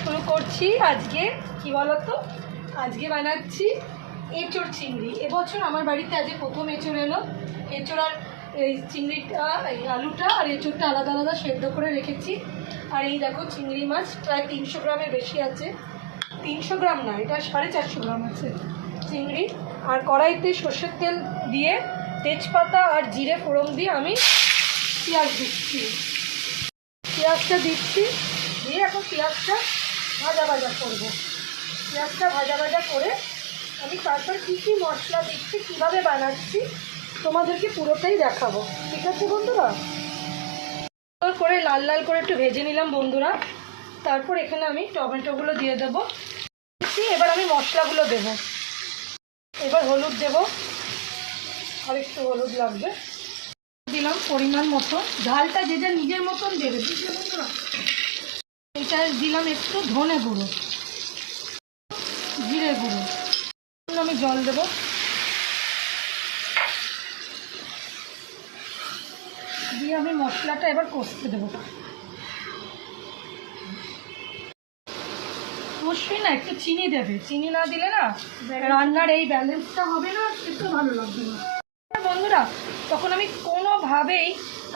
শুরু করছি। আজকে কি বলতো, আজকে বানাচ্ছি এঁচোড় চিংড়ি। এবছর আমার বাড়িতে আজকে প্রথম এঁচোড় এলো। এঁচোড় আর এই চিংড়িটা, এই আলুটা আর এঁচোড়টা আলাদা আলাদা সেদ্ধ করে রেখেছি। আর এই দেখো চিংড়ি মাছ প্রায় 300 গ্রামের বেশি আছে। 300 গ্রাম না, এটা 450 গ্রাম আছে চিংড়ি। আর কড়াইতে সর্ষের তেল দিয়ে তেজপাতা আর জিরে ফোড়ন দিয়ে আমি পেঁয়াজ দিচ্ছি। পেঁয়াজটা দিচ্ছি, দিয়ে এখন পেঁয়াজটা ভাজা ভাজা করবো। পেঁয়াজটা ভাজা ভাজা করে আমি তারপর কী কী মশলা দিচ্ছি, কীভাবে বানাচ্ছি তোমাদেরকে পুরোটাই দেখাবো। ঠিক আছে বন্ধুরা? করে লাল লাল করে একটু ভেজে নিলাম বন্ধুরা। তারপর এখানে আমি টমেটোগুলো দিয়ে দেবো। এবার আমি মশলাগুলো দেবো। এবার হলুদ দেবো, আর একটু হলুদ লাগবে, দিলাম পরিমাণ মতো। ঝালটা যে যা নিজের মতন দেবে, বুঝলে বন্ধুরা? এটা দিলাম একটু ধনে গুঁড়ো, জিরে গুঁড়ো। আমি জল দেবো, দিয়ে আমি মশলাটা এবার কষতে দেবো। অবশ্যই না একটু চিনি দেবে, চিনি না দিলে না রান্নার এই ব্যালেন্সটা হবে না, একটু ভালো লাগবে না বন্ধুরা। তখন আমি কোনোভাবেই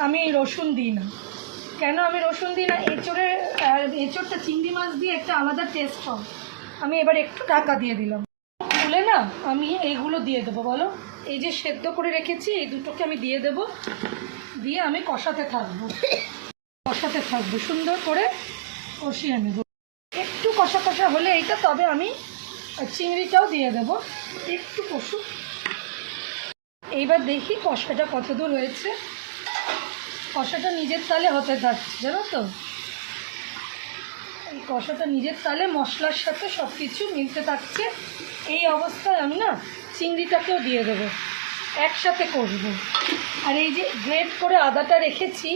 আমি রসুন দিই না। কেন আমি রসুন দিই না? এঁচোড়টা চিংড়ি মাছ দিয়ে একটা আলাদা টেস্ট হয়। আমি এবার একটু ঢাকা দিয়ে দিলাম। তুলে না আমি এইগুলো দিয়ে দেবো। বলো, এই যে সেদ্ধ করে রেখেছি এই দুটোকে আমি দিয়ে দেবো। দিয়ে আমি কষাতে থাকবো সুন্দর করে কষিয়ে নেব। একটু কষা কষা হলে এইটা, তবে আমি চিংড়িটাও দিয়ে দেবো। একটু কষুক, এইবার দেখি কষাটা কত দূর হয়েছে। কষাটা নিজের তালে হতে থাকছে, জানো তো? এই কষাটা নিজের তালে মশলার সাথে সব কিছু মিলতে থাকছে। এই অবস্থায় আমি না চিংড়িটাকেও দিয়ে দেবো, একসাথে কষবো। আর এই যে গ্রেট করে আদাটা রেখেছি,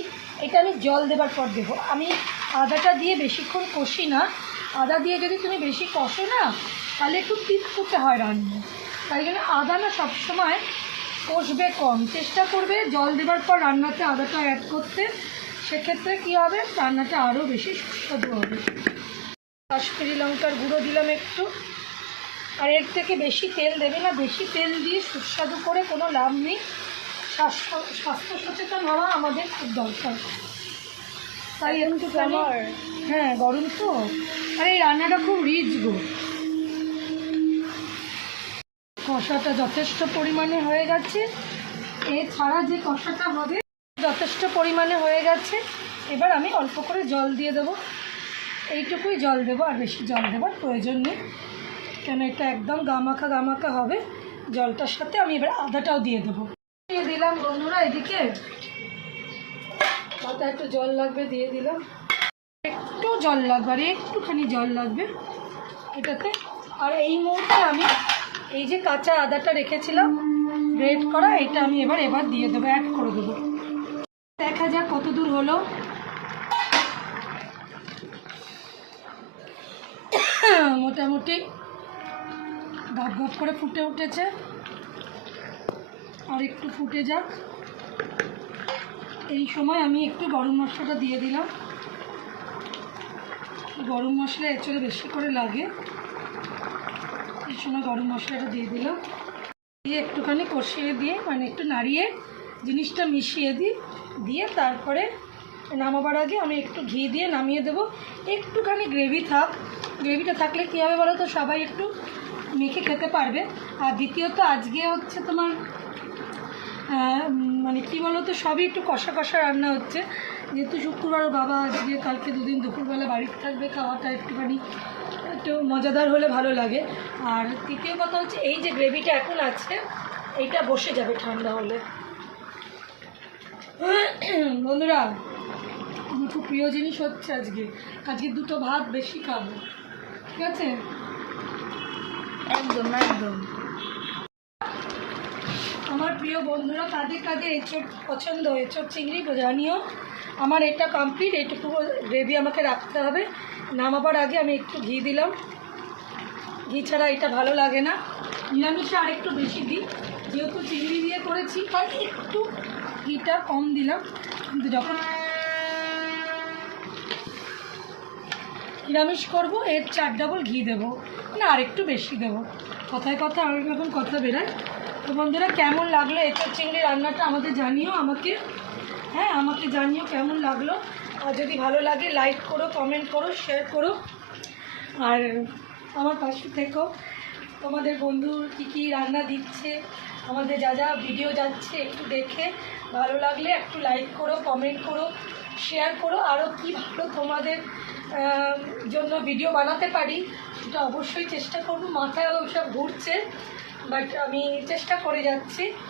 এটা আমি জল দেবার পর দেবো। আমি আদাটা দিয়ে বেশিক্ষণ কষি না। আদা দিয়ে যদি তুমি বেশি কষো না, তাহলে একটু তিতকুটে হয় রান্না। তাই জন্য আদা না সবসময় কষবে কম, চেষ্টা করবে জল দেবার পর রান্নাতে আদাটা অ্যাড করতে। সেক্ষেত্রে কী হবে, রান্নাটা আরও বেশি সুস্বাদু হবে। কাশ্মীরি লঙ্কার গুঁড়ো দিলাম একটু। আর এর থেকে বেশি তেল দেবে না, বেশি তেল দিয়ে সুস্বাদু করে কোনো লাভ নেই। স্বাস্থ্য সচেতন হওয়া আমাদের খুব দরকার। তাই একটু হ্যাঁ, গরম তো। আর এই রান্নাটা খুব রিচ গো। কষাটা যথেষ্ট পরিমাণে হয়ে গেছে। এছাড়া যে কষাটা হবে যথেষ্ট পরিমাণে হয়ে গেছে। এবার আমি অল্প করে জল দিয়ে দেবো। এইটুকুই জল দেবো, আর বেশি জল দেওয়ার প্রয়োজন নেই, কেন এটা একদম গামাখা হবে জলটার সাথে। আমি এবার আদাটাও দিয়ে দেবো। দিয়ে দিলাম বন্ধুরা। এদিকে মাথায় একটু জল লাগবে, দিয়ে দিলাম। একটু জল লাগবে, আর একটুখানি জল লাগবে এটাতে। আর এই মুহূর্তে আমি এই যে কাঁচা আদাটা রেখেছিলাম গ্রেট করা, এটা আমি এবার দিয়ে দেবো, অ্যাড করে দেবো। দেখা যাক কত দূর হলো। মোটামুটি গাপ গাপ করে ফুটে উঠেছে, আর একটু ফুটে যাক। এই সময় আমি একটু গরম মশলাটা দিয়ে দিলাম। গরম মশলা এঁচোড়ে বেশি করে লাগে, এই সময় গরম মশলাটা দিয়ে দিলাম। দিয়ে একটুখানি কষিয়ে দিয়ে, মানে একটু নাড়িয়ে জিনিসটা মিশিয়ে দিয়ে তারপরে নামাবার আগে আমি একটু ঘি দিয়ে নামিয়ে দেবো। একটুখানি গ্রেভিটা থাকলে কী হবে বলো তো, সবাই একটু মেখে খেতে পারবে। আর দ্বিতীয়ত আজকে হচ্ছে তোমার মানে কী বলো তো, সবই একটু কষা কষা রান্না হচ্ছে। যেহেতু শুক্রবার বাবা আজকে, কালকে দুদিন দুপুরবেলা বাড়িতে থাকবে, খাওয়াটা একটুখানি একটু মজাদার হলে ভালো লাগে। আর তৃতীয় কথা হচ্ছে, এই যে গ্রেভিটা এখন আছে এইটা বসে যাবে ঠান্ডা হলে। বন্ধুরা, আমার খুব প্রিয় জিনিস হচ্ছে আজকে দুটো ভাত বেশি খাবো, ঠিক আছে? একদম একদম। আমার প্রিয় বন্ধুরা, কাদের এঁচোড় পছন্দ, এঁচোড় চিংড়ি জানিও। আমার এটা কমপ্লিট। এইটুকু গ্রেভি আমাকে রাখতে হবে। নামাবার আগে আমি একটু ঘি দিলাম। ঘি ছাড়া এটা ভালো লাগে না। নিরামিষে আর একটু বেশি দিই, যেহেতু চিংড়ি দিয়ে করেছি তাই একটু ঘিটা কম দিলাম। কিন্তু যখন নিরামিষ করবো, এর 4 ডাবল ঘি দেবো, না আর একটু বেশি দেবো। কথায় কথা আর এখন কথা বেরোয়। তো বন্ধুরা, কেমন লাগলো এঁচোড় চিংড়ি রান্নাটা আমাদের জানিও, আমাকে জানিও কেমন লাগলো। আর যদি ভালো লাগে লাইক করো, কমেন্ট করো, শেয়ার করো, আর আমার পাশে থেকো। তোমাদের বন্ধু কী রান্না দিচ্ছে, আমাদের যা যা ভিডিও যাচ্ছে একটু দেখে ভালো লাগলে একটু লাইক করো, কমেন্ট করো, শেয়ার করো। আরও কী ভালো তোমাদের জন্য ভিডিও বানাতে পারি সেটা অবশ্যই চেষ্টা করবো। মাথায় ওসব ঘুরছে, বাট আমি চেষ্টা করে যাচ্ছি।